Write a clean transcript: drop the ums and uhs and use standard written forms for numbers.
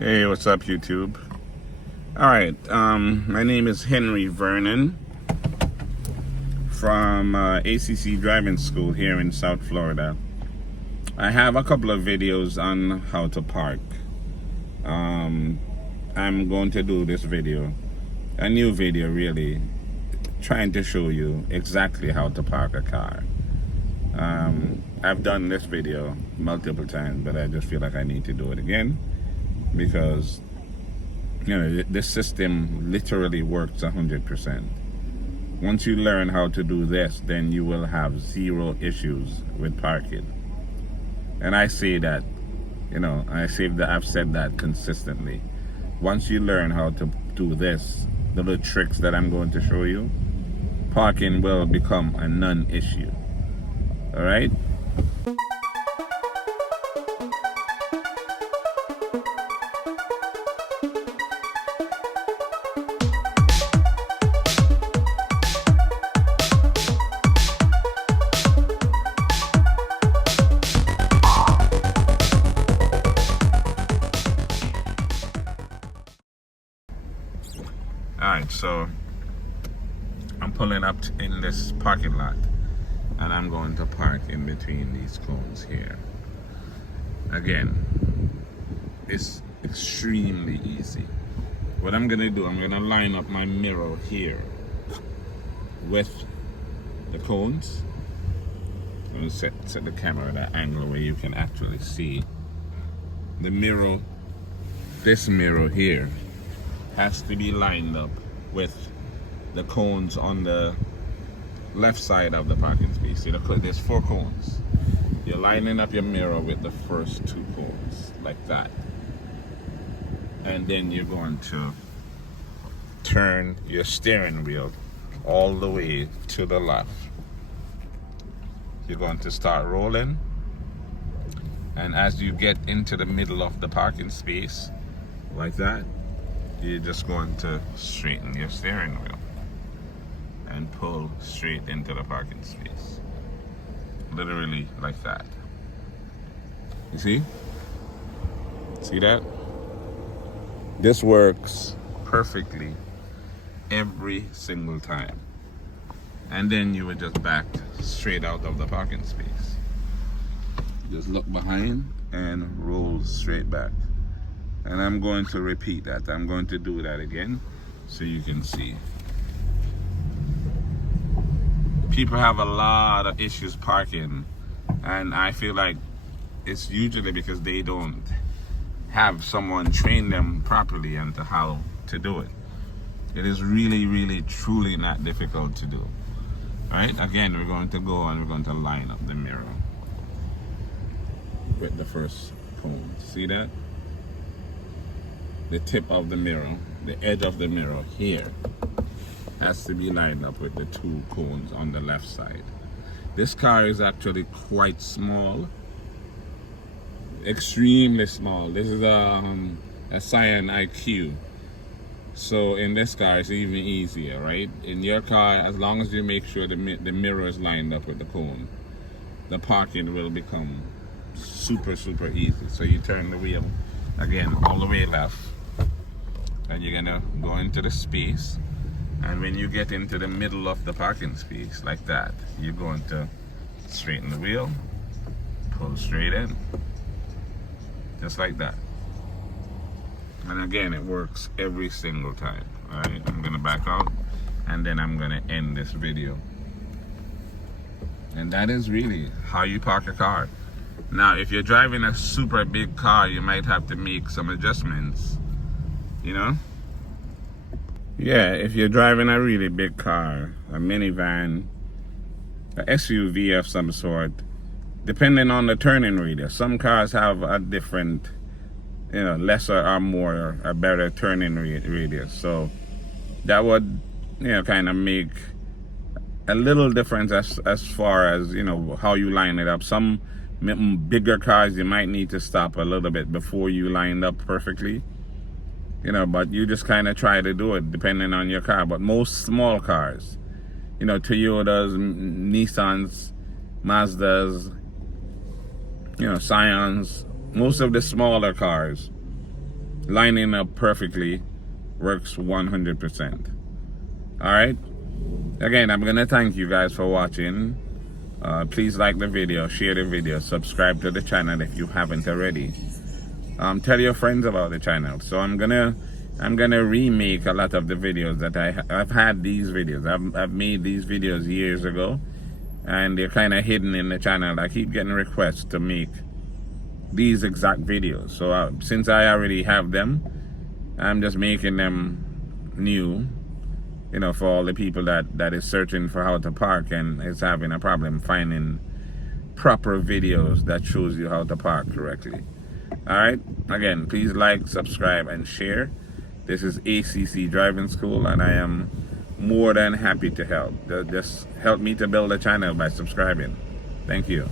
Hey, what's up, YouTube? All right, my name is Henry Vernon from ACC Driving School here in South Florida. I have a couple of videos on how to park. I'm going to do this video, a new video really, trying to show you exactly how to park a car. I've done this video multiple times, but I just feel like I need to do it again because this system literally works 100%. Once you learn how to do this, then you will have zero issues with parking. And I say that, I've said that consistently. Once you learn how to do this, the little tricks that I'm going to show you, parking will become a non-issue. All right? Alright, so I'm pulling up in this parking lot and I'm going to park in between these cones here. Again, it's extremely easy. What I'm gonna do, I'm gonna line up my mirror here with the cones. I'm gonna set the camera at an angle where you can actually see the mirror. This mirror here has to be lined up with the cones on the left side of the parking space. See, there's 4 cones. You're lining up your mirror with the first 2 cones, like that. And then you're going to turn your steering wheel all the way to the left. You're going to start rolling. And as you get into the middle of the parking space, like that, you're just going to straighten your steering wheel and pull straight into the parking space. Literally like that. You see? See that? This works perfectly every single time. And then you would just back straight out of the parking space. Just look behind and roll straight back. And I'm going to repeat that. I'm going to do that again so you can see. People have a lot of issues parking, and I feel like it's usually because they don't have someone train them properly into how to do it. It is really, really, truly not difficult to do. Right? Again, we're going to go and we're going to line up the mirror with the first cone. See that? The tip of the mirror, the edge of the mirror here, has to be lined up with the 2 cones on the left side. This car is actually quite small, extremely small. This is a Scion IQ. So in this car, it's even easier, right? In your car, as long as you make sure the mirror is lined up with the cone, the parking will become super, super easy. So you turn the wheel, again, all the way left. And you're gonna go into the space, and when you get into the middle of the parking space like that, you're going to straighten the wheel, pull straight in, just like that. And again, it works every single time. All right, I'm gonna back out and then I'm gonna end this video. And that is really how you park a car. Now, if you're driving a super big car, you might have to make some adjustments. Yeah, if you're driving a really big car, a minivan, a SUV of some sort, depending on the turning radius, some cars have a different, lesser or more or better turning radius. So that would, kind of make a little difference as far as, how you line it up. Some bigger cars, you might need to stop a little bit before you line up perfectly. But you just kind of try to do it depending on your car. But most small cars, Toyotas, Nissans, Mazdas, Scions, most of the smaller cars, lining up perfectly, works 100%. All right. Again, I'm gonna thank you guys for watching. Please like the video, share the video, subscribe to the channel if you haven't already. Tell your friends about the channel. So I'm gonna remake a lot of the videos that I've had these videos. I've made these videos years ago, and they're kind of hidden in the channel. I keep getting requests to make these exact videos. So since I already have them, I'm just making them new, you know, for all the people that is searching for how to park and is having a problem finding proper videos that shows you how to park correctly. All right. Again, please like, subscribe, and share. This is ACC Driving School, and I am more than happy to help. Just help me to build a channel by subscribing. Thank you.